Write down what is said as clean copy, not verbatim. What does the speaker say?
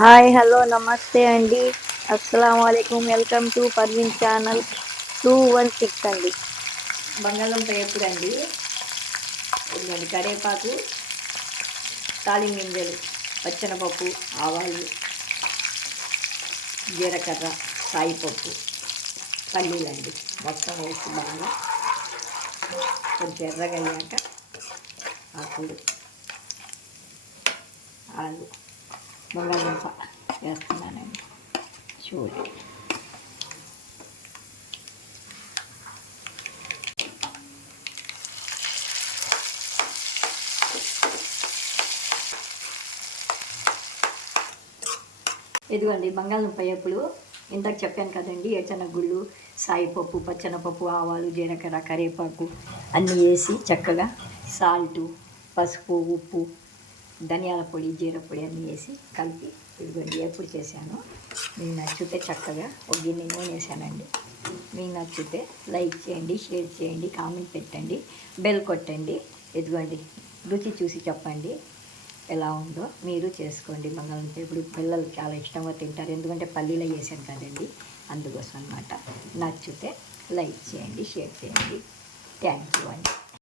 Hi hello నమస్తే అండి. అస్సలం వాలేకుమ్. వెల్కమ్ టు పర్వీన్ ఛానల్ 216 అండి. బంగాళదుంప ఎప్పుడండి ఇదిగోండి కరివేపాకు, తాలింపు గింజలు, పచ్చెనపప్పు, ఆవాలు, జీలకర్ర, సాయిపప్పు, పల్లీలండి మొత్తం వేసి బాగా కొంచెం ఎర్రగా అయ్యాక ఆకులు, ఆలు, బంగాళదుంప వేస్తున్నానండి. చూడండి ఇదిగోండి బంగాళదుంప వేపుడు. ఇందాక చెప్పాను కదండి, ఏరుశనగగుళ్ళు, సాయిపప్పు, పచ్చెనపప్పు, ఆవాలు, జీలకర్ర, కరివేపాకు అన్నీ వేసి చక్కగా సాల్టు, పసుపు, ఉప్పు, ధనియాల పొడి, జీర పొడి అన్నీ వేసి కలిపి ఇదిగోండి ఎప్పుడు చేశాను. మీకు నచ్చితే చక్కగా ఒక గిన్నె నూనె వేసానండి. మీకు నచ్చితే లైక్ చేయండి, షేర్ చేయండి, కామెంట్ పెట్టండి, బెల్ కొట్టండి. ఇదిగోండి రుచి చూసి చెప్పండి ఎలా ఉందో. మీరు చేసుకోండి. బంగాళదుంప ఇప్పుడు పిల్లలు చాలా ఇష్టంగా తింటారు, ఎందుకంటే పల్లీలో వేసాను కదండి, అందుకోసం అనమాట. నచ్చితే లైక్ చేయండి, షేర్ చేయండి. థ్యాంక్ యూ అండి.